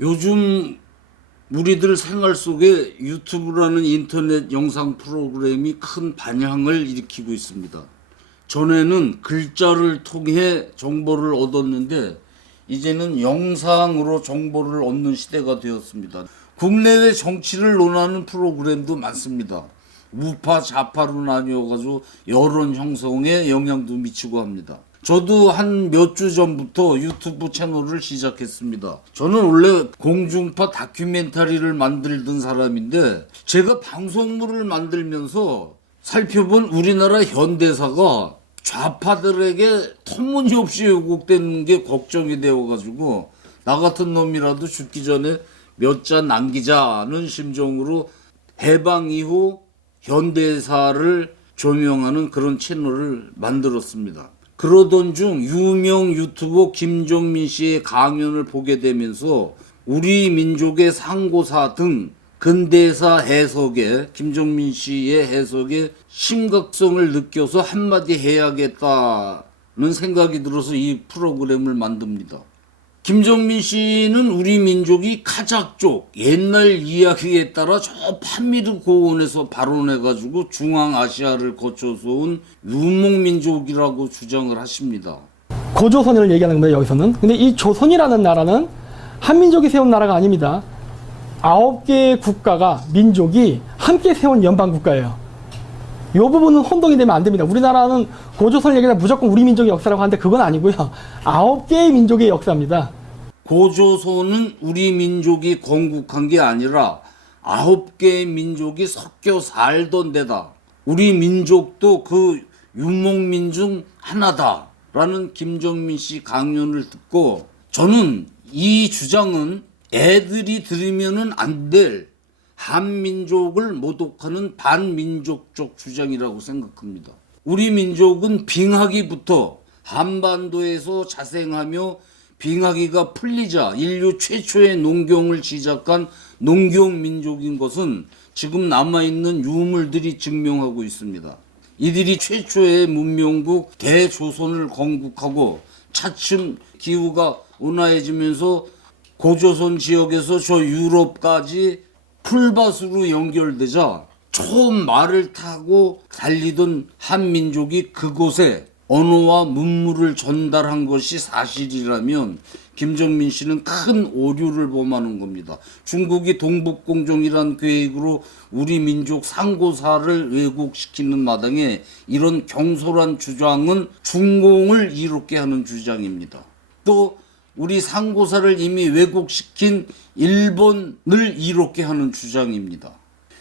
요즘 우리들 생활 속에 유튜브라는 인터넷 영상 프로그램이 큰 반향을 일으키고 있습니다. 전에는 글자를 통해 정보를 얻었는데 이제는 영상으로 정보를 얻는 시대가 되었습니다. 국내외 정치를 논하는 프로그램도 많습니다. 우파 좌파로 나뉘어가지고 여론 형성에 영향도 미치고 합니다. 저도 한 몇 주 전부터 유튜브 채널을 시작했습니다. 저는 원래 공중파 다큐멘터리를 만들던 사람인데 제가 방송물을 만들면서 살펴본 우리나라 현대사가 좌파들에게 터무니없이 왜곡되는 게 걱정이 되어가지고 나 같은 놈이라도 죽기 전에 몇 잔 남기자는 심정으로 해방 이후 현대사를 조명하는 그런 채널을 만들었습니다. 그러던 중 유명 유튜버 김종민 씨의 강연을 보게 되면서 우리 민족의 상고사 등 근대사 해석에 김종민 씨의 해석에 심각성을 느껴서 한마디 해야겠다는 생각이 들어서 이 프로그램을 만듭니다. 김종민 씨는 우리 민족이 카자흐족 옛날 이야기에 따라 저 판미르 고원에서 발원해가지고 중앙아시아를 거쳐서 온 유목민족이라고 주장을 하십니다. 고조선을 얘기하는 겁니다, 여기서는. 근데 이 조선이라는 나라는 한민족이 세운 나라가 아닙니다. 9개의 국가가, 민족이 함께 세운 연방국가예요. 이 부분은 혼동이 되면 안 됩니다. 우리나라는 고조선을 얘기하면 무조건 우리 민족의 역사라고 하는데 그건 아니고요. 9개의 민족의 역사입니다. 고조선은 우리 민족이 건국한 게 아니라 9개의 민족이 섞여 살던 데다. 우리 민족도 그 유목민 중 하나다라는 김종민 씨 강연을 듣고 저는 이 주장은 애들이 들으면은 안 될 한민족을 모독하는 반민족적 주장이라고 생각합니다. 우리 민족은 빙하기부터 한반도에서 자생하며 빙하기가 풀리자 인류 최초의 농경을 시작한 농경민족인 것은 지금 남아있는 유물들이 증명하고 있습니다. 이들이 최초의 문명국 대조선을 건국하고 차츰 기후가 온화해지면서 고조선 지역에서 저 유럽까지 풀밭으로 연결되자 처음 말을 타고 달리던 한민족이 그곳에 언어와 문물을 전달한 것이 사실이라면 김종민 씨는 큰 오류를 범하는 겁니다. 중국이 동북공정이란 계획으로 우리 민족 상고사를 왜곡시키는 마당에 이런 경솔한 주장은 중공을 이롭게 하는 주장입니다. 또 우리 상고사를 이미 왜곡시킨 일본을 이롭게 하는 주장입니다.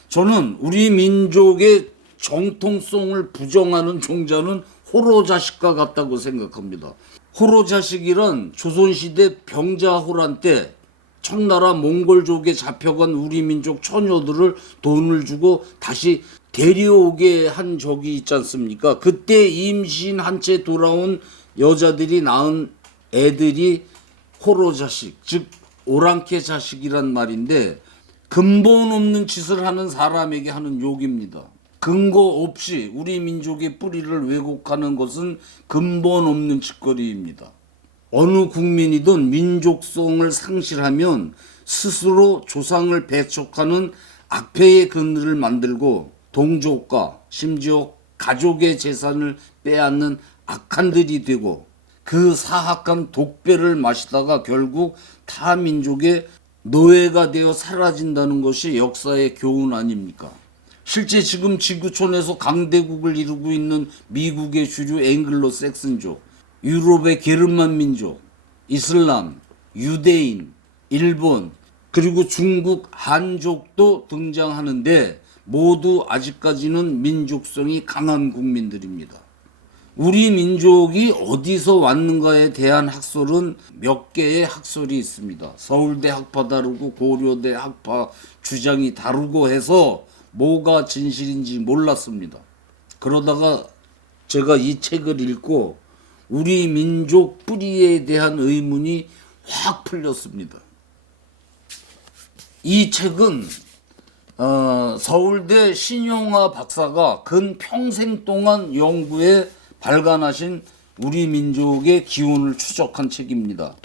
저는 우리 민족의 정통성을 부정하는 종자는 호로자식과 같다고 생각합니다. 호로자식이란 조선시대 병자호란 때 청나라 몽골족에 잡혀간 우리 민족 처녀들을 돈을 주고 다시 데려오게 한 적이 있지 않습니까? 그때 임신한 채 돌아온 여자들이 낳은 애들이 호로자식, 즉 오랑캐 자식이란 말인데 근본 없는 짓을 하는 사람에게 하는 욕입니다. 근거 없이 우리 민족의 뿌리를 왜곡하는 것은 근본 없는 짓거리입니다. 어느 국민이든 민족성을 상실하면 스스로 조상을 배척하는 악패의 그늘을 만들고 동족과 심지어 가족의 재산을 빼앗는 악한들이 되고 그 사악한 독배를 마시다가 결국 타 민족의 노예가 되어 사라진다는 것이 역사의 교훈 아닙니까? 실제 지금 지구촌에서 강대국을 이루고 있는 미국의 주류 앵글로 섹슨족, 유럽의 게르만 민족, 이슬람, 유대인, 일본, 그리고 중국 한족도 등장하는데 모두 아직까지는 민족성이 강한 국민들입니다. 우리 민족이 어디서 왔는가에 대한 학설은 몇 개의 학설이 있습니다. 서울대 학파 다르고 고려대 학파 주장이 다르고 해서 뭐가 진실인지 몰랐습니다. 그러다가 제가 이 책을 읽고 우리 민족 뿌리에 대한 의문이 확 풀렸습니다. 이 책은 서울대 신용화 박사가 근 평생 동안 연구에 발간하신 우리 민족의 기운을 추적한 책입니다.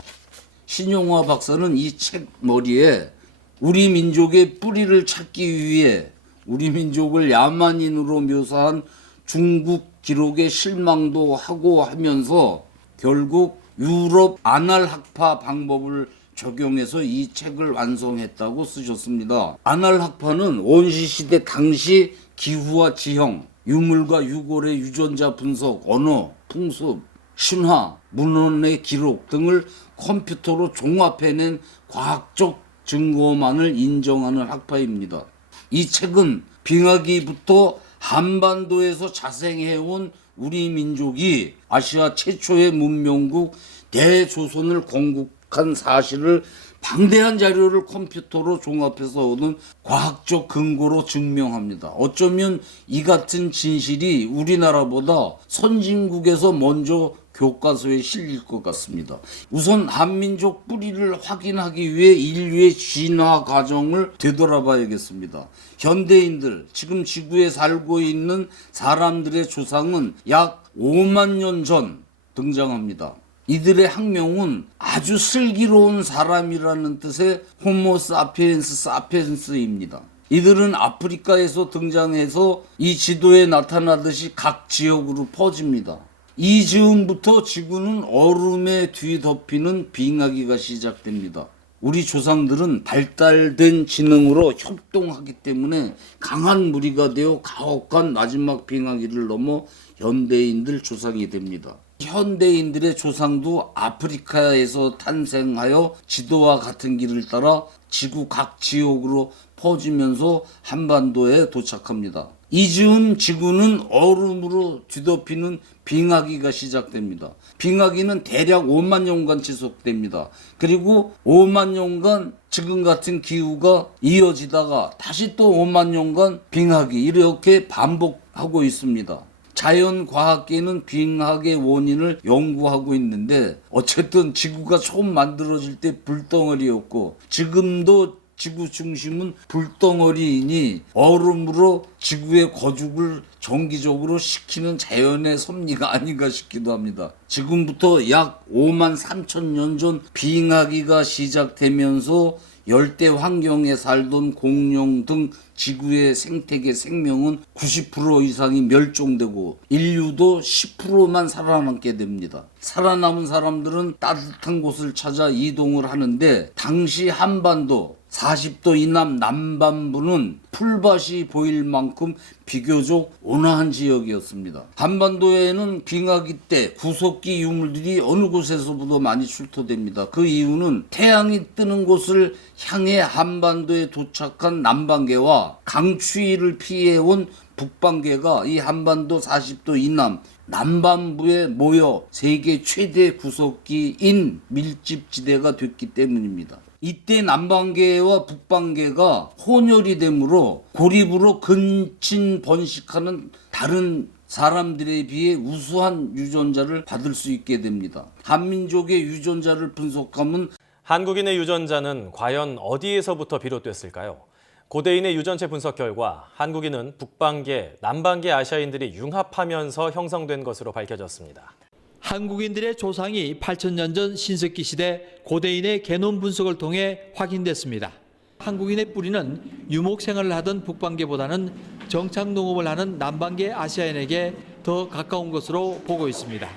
신용화 박사는 이 책 머리에 우리 민족의 뿌리를 찾기 위해 우리 민족을 야만인으로 묘사한 중국 기록에 실망도 하고 하면서 결국 유럽 아날학파 방법을 적용해서 이 책을 완성했다고 쓰셨습니다. 아날학파는 원시시대 당시 기후와 지형, 유물과 유골의 유전자 분석, 언어, 풍습, 신화, 문헌의 기록 등을 컴퓨터로 종합해낸 과학적 증거만을 인정하는 학파입니다. 이 책은 빙하기부터 한반도에서 자생해온 우리 민족이 아시아 최초의 문명국 대조선을 건국한 사실을 방대한 자료를 컴퓨터로 종합해서 얻은 과학적 근거로 증명합니다. 어쩌면 이 같은 진실이 우리나라보다 선진국에서 먼저 교과서에 실릴 것 같습니다. 우선 한민족 뿌리를 확인하기 위해 인류의 진화 과정을 되돌아봐야겠습니다. 현대인들, 지금 지구에 살고 있는 사람들의 조상은 약 5만 년 전 등장합니다. 이들의 학명은 아주 슬기로운 사람이라는 뜻의 호모 사피엔스 사피엔스입니다. 이들은 아프리카에서 등장해서 이 지도에 나타나듯이 각 지역으로 퍼집니다. 이 즈음부터 지구는 얼음에 뒤덮이는 빙하기가 시작됩니다. 우리 조상들은 발달된 지능으로 협동하기 때문에 강한 무리가 되어 가혹한 마지막 빙하기를 넘어 현대인들 조상이 됩니다. 현대인들의 조상도 아프리카에서 탄생하여 지도와 같은 길을 따라 지구 각 지역으로 퍼지면서 한반도에 도착합니다. 이즈음 지구는 얼음으로 뒤덮이는 빙하기가 시작됩니다. 빙하기는 대략 5만 년간 지속됩니다. 그리고 5만 년간 지금 같은 기후가 이어지다가 다시 또 5만 년간 빙하기 이렇게 반복하고 있습니다. 자연과학계는 빙하의 원인을 연구하고 있는데 어쨌든 지구가 처음 만들어질 때 불덩어리였고 지금도 지구 중심은 불덩어리이니 얼음으로 지구의 거죽을 정기적으로 식히는 자연의 섭리가 아닌가 싶기도 합니다. 지금부터 약 5만 3천 년 전 빙하기가 시작되면서 열대 환경에 살던 공룡 등 지구의 생태계 생명은 90% 이상이 멸종되고 인류도 10%만 살아남게 됩니다. 살아남은 사람들은 따뜻한 곳을 찾아 이동을 하는데 당시 한반도 40도 이남 남반부는 풀밭이 보일 만큼 비교적 온화한 지역이었습니다. 한반도에는 빙하기 때 구석기 유물들이 어느 곳에서보다 많이 출토됩니다. 그 이유는 태양이 뜨는 곳을 향해 한반도에 도착한 남반계와 강추위를 피해온 북반계가 이 한반도 40도 이남 남반부에 모여 세계 최대 구석기인 밀집지대가 됐기 때문입니다. 이때 남반계와 북반계가 혼혈이 되므로 고립으로 근친 번식하는 다른 사람들에 비해 우수한 유전자를 받을 수 있게 됩니다. 한민족의 유전자를 분석하면 한국인의 유전자는 과연 어디에서부터 비롯됐을까요? 고대인의 유전체 분석 결과 한국인은 북반계, 남반계 아시아인들이 융합하면서 형성된 것으로 밝혀졌습니다. 한국인들의 조상이 8,000년 전 신석기 시대 고대인의 게놈 분석을 통해 확인됐습니다. 한국인의 뿌리는 유목 생활을 하던 북반계보다는 정착 농업을 하는 남반계 아시아인에게 더 가까운 것으로 보고 있습니다.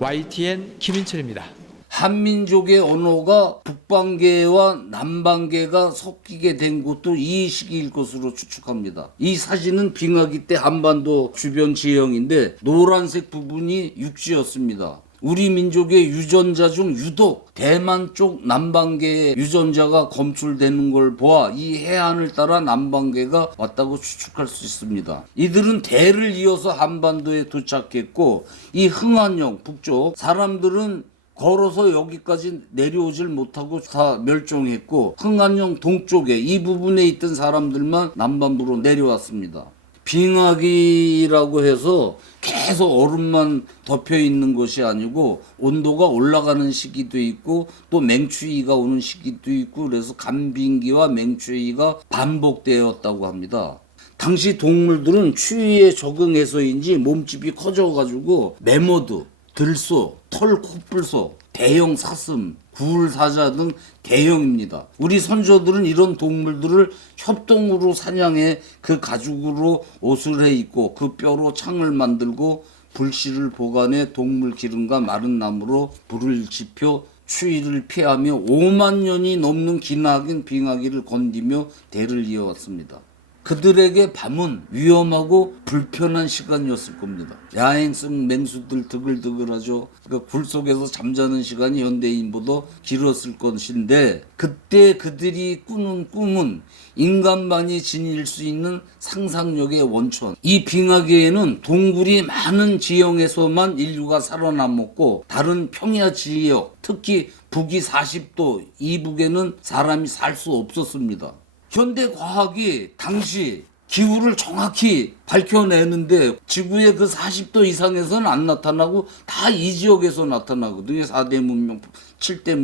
YTN 김인철입니다. 한민족의 언어가 북반계와 남반계가 섞이게 된 것도 이 시기일 것으로 추측합니다. 이 사진은 빙하기 때 한반도 주변 지형인데 노란색 부분이 육지였습니다. 우리 민족의 유전자 중 유독 대만 쪽 남반계의 유전자가 검출되는 걸 보아 이 해안을 따라 남반계가 왔다고 추측할 수 있습니다. 이들은 대를 이어서 한반도에 도착했고 이 흥안령 북쪽 사람들은 걸어서 여기까지 내려오질 못하고 다 멸종했고 흥안령 동쪽에 이 부분에 있던 사람들만 남반부로 내려왔습니다. 빙하기라고 해서 계속 얼음만 덮여 있는 것이 아니고 온도가 올라가는 시기도 있고 또 맹추위가 오는 시기도 있고 그래서 간빙기와 맹추위가 반복되었다고 합니다. 당시 동물들은 추위에 적응해서인지 몸집이 커져가지고 매머드, 들소, 털, 코뿔소, 대형 사슴, 굴사자 등 대형입니다. 우리 선조들은 이런 동물들을 협동으로 사냥해 그 가죽으로 옷을 해 입고 그 뼈로 창을 만들고 불씨를 보관해 동물 기름과 마른 나무로 불을 지펴 추위를 피하며 5만 년이 넘는 기나긴 빙하기를 건디며 대를 이어왔습니다. 그들에게 밤은 위험하고 불편한 시간이었을 겁니다. 야행성 맹수들 드글드글하죠. 그러니까 굴 속에서 잠자는 시간이 현대인보다 길었을 것인데 그때 그들이 꾸는 꿈은 인간만이 지닐 수 있는 상상력의 원천. 이 빙하계에는 동굴이 많은 지형에서만 인류가 살아남았고 다른 평야 지역, 특히 북위 40도 이북에는 사람이 살 수 없었습니다. 현대 과학이 당시 기후를 정확히 밝혀내는데 지구의 그 40도 이상에서는 안 나타나고 다 이 지역에서 나타나거든요. 4대 문명, 7대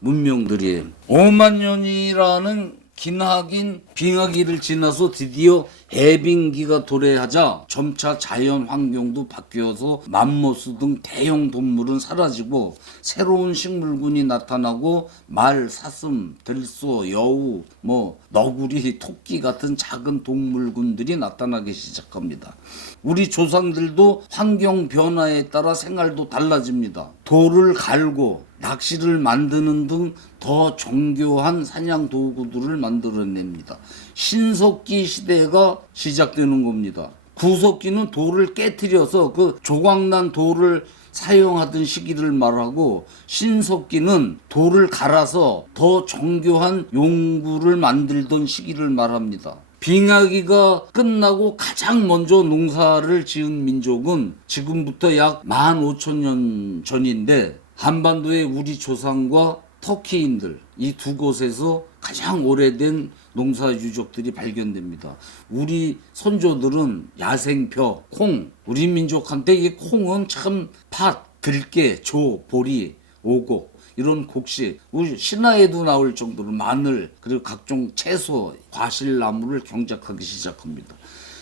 문명들이. 5만 년이라는 기나긴 빙하기를 지나서 드디어 해빙기가 도래하자 점차 자연 환경도 바뀌어서 맘모스 등 대형 동물은 사라지고 새로운 식물군이 나타나고 말, 사슴, 들소, 여우, 너구리, 토끼 같은 작은 동물군들이 나타나기 시작합니다. 우리 조상들도 환경 변화에 따라 생활도 달라집니다. 돌을 갈고 낚시를 만드는 등 더 정교한 사냥 도구들을 만들어냅니다. 신석기 시대가 시작되는 겁니다. 구석기는 돌을 깨트려서 그 조각난 돌을 사용하던 시기를 말하고 신석기는 돌을 갈아서 더 정교한 용구를 만들던 시기를 말합니다. 빙하기가 끝나고 가장 먼저 농사를 지은 민족은 지금부터 약 15,000년 전인데 한반도의 우리 조상과 터키인들 이 두 곳에서 가장 오래된 농사 유적들이 발견됩니다. 우리 선조들은 야생벼, 콩, 우리 민족한테 이 콩은 참 팥, 들깨, 조, 보리, 오곡 이런 곡식, 우리 신화에도 나올 정도로 마늘 그리고 각종 채소, 과실나무를 경작하기 시작합니다.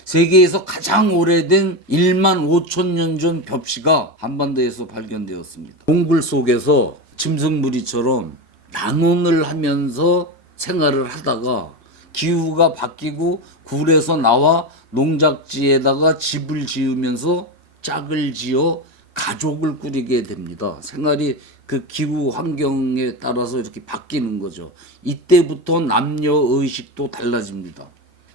세계에서 가장 오래된 1만 5천 년 전 벽시가 한반도에서 발견되었습니다. 동굴 속에서 짐승무리처럼 난원을 하면서 생활을 하다가 기후가 바뀌고 굴에서 나와 농작지에다가 집을 지으면서 짝을 지어 가족을 꾸리게 됩니다. 생활이 그 기후 환경에 따라서 이렇게 바뀌는 거죠. 이때부터 남녀 의식도 달라집니다.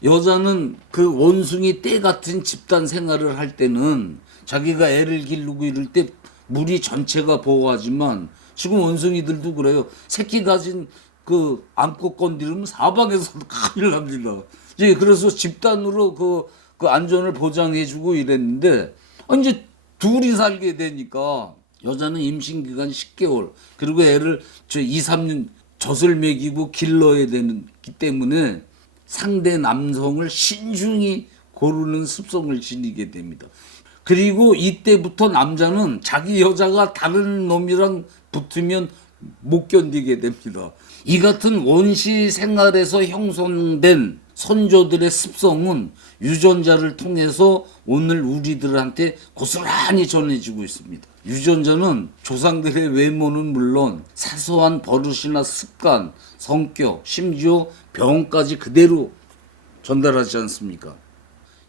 여자는 그 원숭이 떼 같은 집단 생활을 할 때는 자기가 애를 기르고 이럴 때 무리 전체가 보호하지만 지금 원숭이들도 그래요. 새끼 가진 그 암컷 건드리면 사방에서도 큰일 납니다. 이제 그래서 집단으로 그 안전을 보장해주고 이랬는데 이제 둘이 살게 되니까 여자는 임신 기간 10개월 그리고 애를 2, 3년 젖을 먹이고 길러야 되기 때문에 상대 남성을 신중히 고르는 습성을 지니게 됩니다. 그리고 이때부터 남자는 자기 여자가 다른 놈이랑 붙으면 못 견디게 됩니다. 이 같은 원시 생활에서 형성된 선조들의 습성은 유전자를 통해서 오늘 우리들한테 고스란히 전해지고 있습니다. 유전자는 조상들의 외모는 물론 사소한 버릇이나 습관, 성격, 심지어 병까지 그대로 전달하지 않습니까?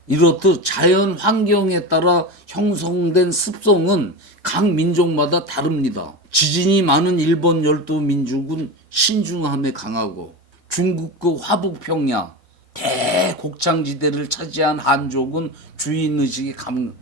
이렇듯 자연 환경에 따라 형성된 습성은 각 민족마다 다릅니다. 지진이 많은 일본 열도 민족은 신중함에 강하고 중국의 화북평야 대곡창지대를 차지한 한족은 주인의식이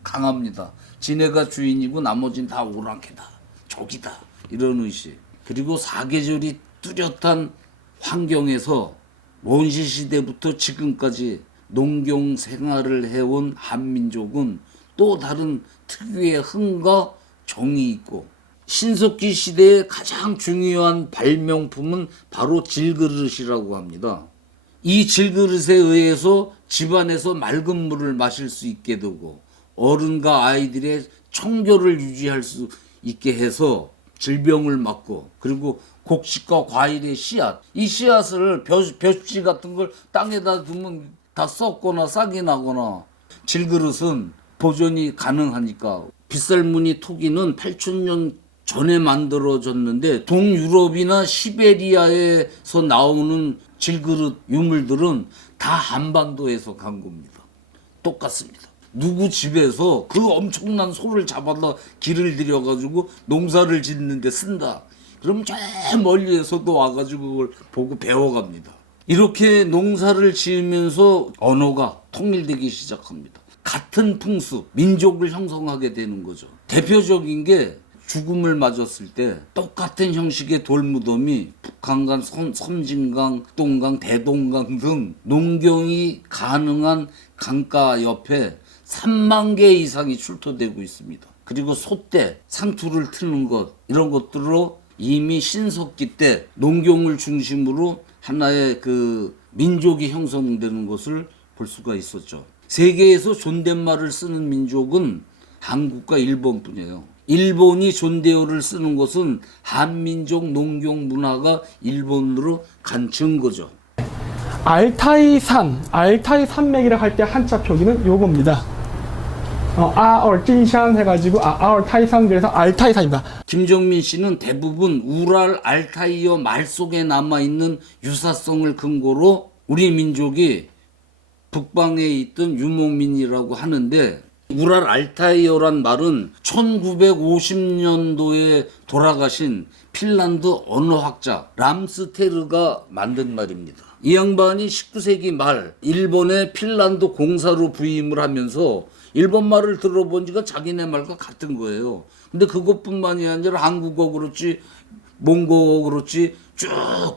강합니다. 지네가 주인이고 나머지는 다 오랑캐다, 적이다 이런 의식. 그리고 사계절이 뚜렷한 환경에서 원시시대부터 지금까지 농경 생활을 해온 한민족은 또 다른 특유의 흥과 정이 있고 신석기 시대의 가장 중요한 발명품은 바로 질그릇이라고 합니다. 이 질그릇에 의해서 집안에서 맑은 물을 마실 수 있게 되고 어른과 아이들의 청결을 유지할 수 있게 해서 질병을 막고 그리고 곡식과 과일의 씨앗 이 씨앗을 벼씨 같은 걸 땅에다 두면 다 썩거나 싹이 나거나 질그릇은 보존이 가능하니까 빗살무늬 토기는 8,000년 전에 만들어졌는데 동유럽이나 시베리아에서 나오는 질그릇 유물들은 다 한반도에서 간 겁니다. 똑같습니다. 누구 집에서 그 엄청난 소를 잡아다 길을 들여가지고 농사를 짓는데 쓴다. 그럼 저 멀리에서도 와가지고 그걸 보고 배워갑니다. 이렇게 농사를 지으면서 언어가 통일되기 시작합니다. 같은 풍습, 민족을 형성하게 되는 거죠. 대표적인 게 죽음을 맞았을 때 똑같은 형식의 돌무덤이 북한강, 섬진강, 동강, 대동강 등 농경이 가능한 강가 옆에 3만 개 이상이 출토되고 있습니다. 그리고 솥대, 상투를 트는 것 이런 것들로 이미 신석기 때 농경을 중심으로 하나의 그 민족이 형성되는 것을 볼 수가 있었죠. 세계에서 존댓말을 쓰는 민족은 한국과 일본뿐이에요. 일본이 존대어를 쓰는 것은 한민족 농경 문화가 일본으로 간 증거죠. 알타이 산맥이라 할 때 한자 표기는 요겁니다. 아얼찐산 해가지고 아얼타이산 그래서 알타이산입니다. 김정민 씨는 대부분 우랄 알타이어 말 속에 남아있는 유사성을 근거로 우리 민족이 북방에 있던 유목민이라고 하는데 우랄 알타이어란 말은 1950년도에 돌아가신 핀란드 언어학자 람스테르가 만든 말입니다. 이 양반이 19세기 말 일본의 핀란드 공사로 부임을 하면서 일본 말을 들어본 지가 자기네 말과 같은 거예요. 근데 그것뿐만이 아니라 한국어 그렇지 몽고어 그렇지 쭉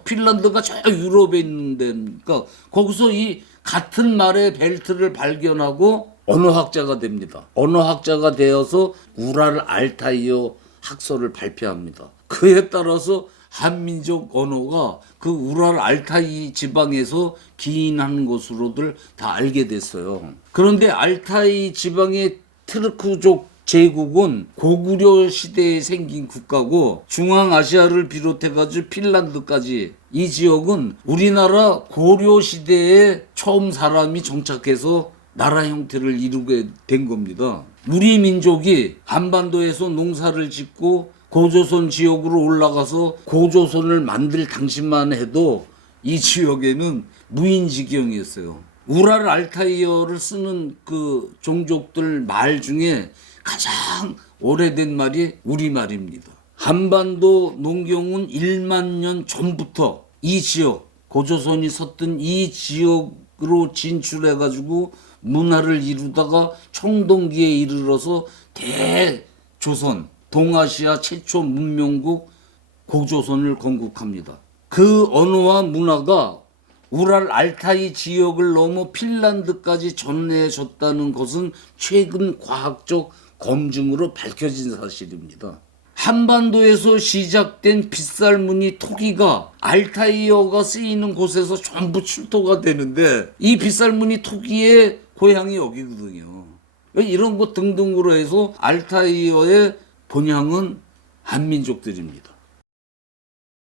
핀란드가 저 유럽에 있는 데니까 거기서 이 같은 말의 벨트를 발견하고 언어학자가 됩니다. 언어학자가 되어서 우랄 알타이어 학서를 발표합니다. 그에 따라서 한민족 언어가 그 우랄 알타이 지방에서 기인하는 것으로들 다 알게 됐어요. 그런데 알타이 지방의 트르크족 제국은 고구려 시대에 생긴 국가고 중앙아시아를 비롯해가지고 핀란드까지 이 지역은 우리나라 고려 시대에 처음 사람이 정착해서 나라 형태를 이루게 된 겁니다. 우리 민족이 한반도에서 농사를 짓고 고조선 지역으로 올라가서 고조선을 만들 당시만 해도 이 지역에는 무인지경이었어요. 우랄 알타이어를 쓰는 그 종족들 말 중에 가장 오래된 말이 우리말입니다. 한반도 농경은 1만 년 전부터 이 지역, 고조선이 섰던 이 지역으로 진출해가지고 문화를 이루다가 청동기에 이르러서 대조선, 동아시아 최초 문명국 고조선을 건국합니다. 그 언어와 문화가 우랄 알타이 지역을 넘어 핀란드까지 전해졌다는 것은 최근 과학적 검증으로 밝혀진 사실입니다. 한반도에서 시작된 빗살무늬 토기가 알타이어가 쓰이는 곳에서 전부 출토가 되는데 이 빗살무늬 토기의 고향이 여기거든요. 이런 것 등등으로 해서 알타이어의 본향은 한민족들입니다.